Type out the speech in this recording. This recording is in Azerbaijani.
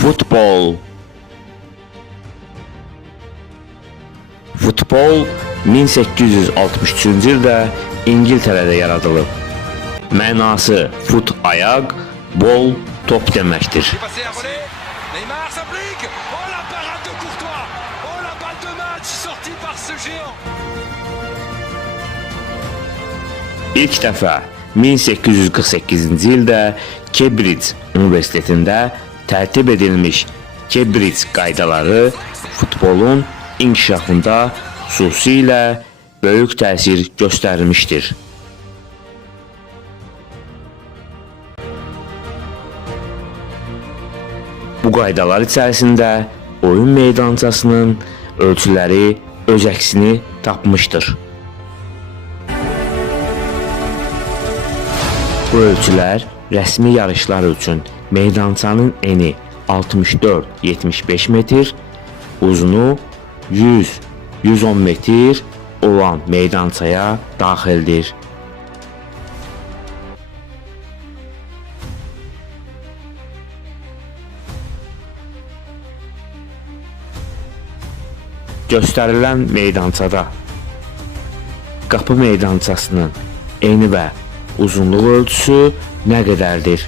Futbol. Futbol 1863-cü ildə İngiltərədə yaradılıb. Mənası fut ayaq, bol top deməkdir. Passé à voler. Neymar s'applique. Oh la parade de Courtois. Oh la balle de match sortie par ce géant. İlk dəfə 1848-ci ildə Cambridge Universitetində tərtib edilmiş Cambridge qaydaları futbolun inkişafında xüsusilə böyük təsir göstərmişdir. Bu qaydalar içərisində oyun meydançasının ölçüləri öz əksini tapmışdır. Bu ölçülər rəsmi yarışlar üçün meydançanın eni 64-75 metr, uzunu 100-110 metr olan meydançaya daxildir. Göstərilən meydançada qapı meydançasının eni və uzunluq ölçüsü nə qədərdir?